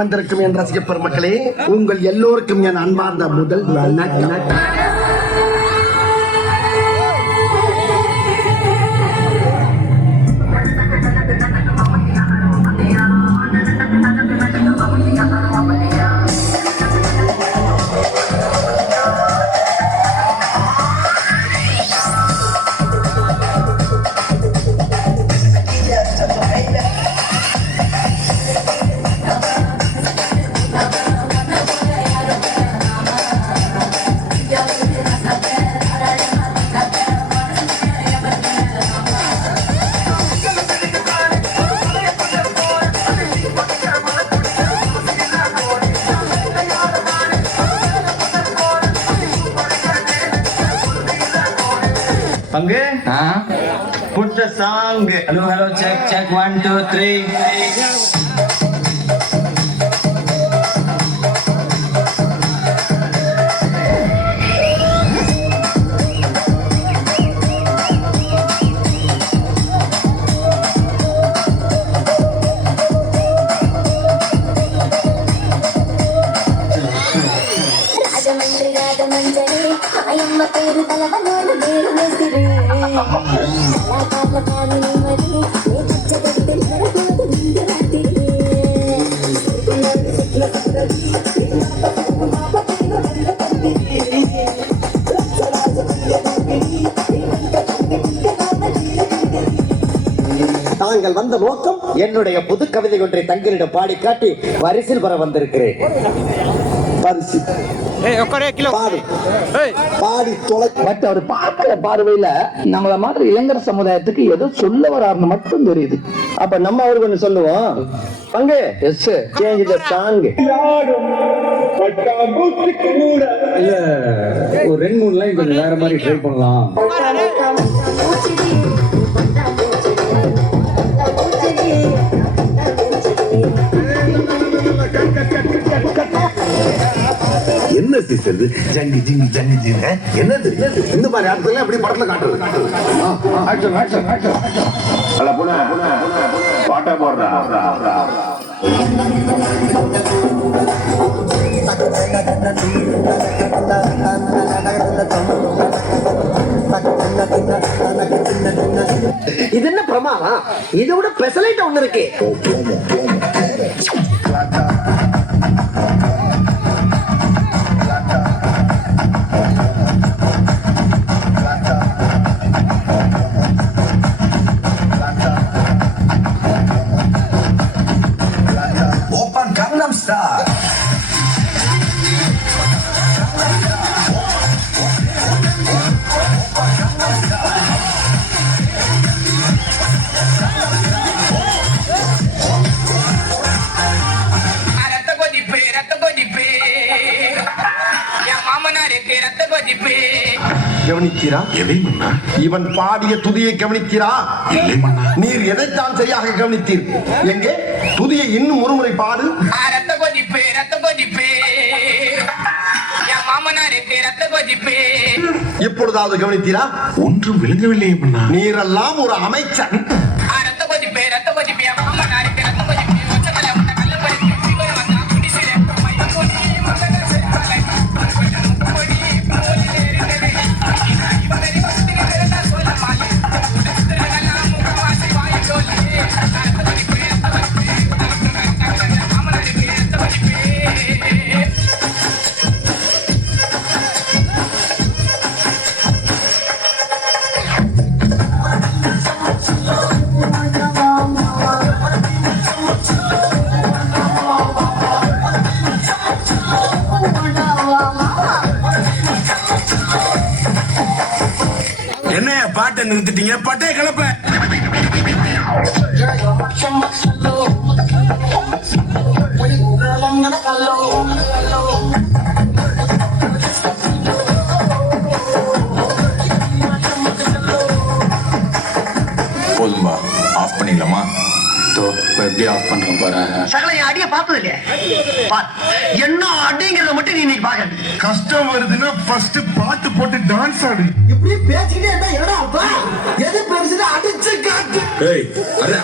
வந்திருக்கும் என் ரசிக பெருமக்களே, உங்கள் எல்லோருக்கும் என் அன்பார்ந்த முதல் வணக்கம். Pangge? Put the song. Hello, check. 1, 2, 3. தாங்கள் வந்த நோக்கம் என்னுடைய புது கவிதை ஒன்றை தங்களிடம் பாடி காட்டி பரிசில் பெற வந்திருக்கிறேன். அவர் பார்க்கிற பார்வையில நம்மள மாதிரி இளைஞர் சமுதாயத்துக்கு ஏதோ சொல்ல வராருன்னு மட்டும் தெரியுது. அப்ப நம்ம அவருக்கு ஒண்ணு சொல்லுவோம். பங்கு சேஞ்ச் தி சாங். இல்ல ஒரு 2-3 லைன் கொஞ்சம் வேற மாதிரி ட்ரை பண்ணலாம். என்ன சிஸ்டர் ஜங்கி ஜிங்கி ஜங்கி ஜிங்க என்னது இந்த மாதிரி ஆட்கள் அப்படி படத்துல காட்டுறது. அல்ல புன பாட்டா போடுறா. இது என்ன பிரமாதம்? இதை விட பெசலைட் ஒண்ணு இருக்கு. ஓப்பன் கங்னம் ஸ்டார். கவனிக்கிறா? இவன் பாடிய துதியை கவனிக்கிறா? நீர் எதைத்தான் சரியாக கவனித்தீர்? எங்கே துதியை இன்னும் ஒருமுறை பாடு. இப்பொழுதாவது கவனித்தீரா? ஒன்றும் விளங்கவில்லை. நீரெல்லாம் ஒரு அமைச்சர். என்னைய பாட்டை நிறுத்திட்டீங்க? பட்டே கிளப்ப. போதும்பா, ஆஃப் பண்ணிடலாமா? எப்படி ஆஃப் பண்றோம் பாரு. சகல அடிய பார்த்தது இல்லையா? என்ன அடிங்கிறத மட்டும் நீ இன்னைக்கு பாக்க. கஷ்டம் வருதுன்னா ஃபர்ஸ்ட் பாட்டு போட்டு டான்ஸ் ஆடு. இப்படி பேசிக்கிட்டே இருந்தா என்னடா அப்பா? எது பெருசுல அடிச்சு காட்டு. ஏய் அரே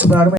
சுதாரண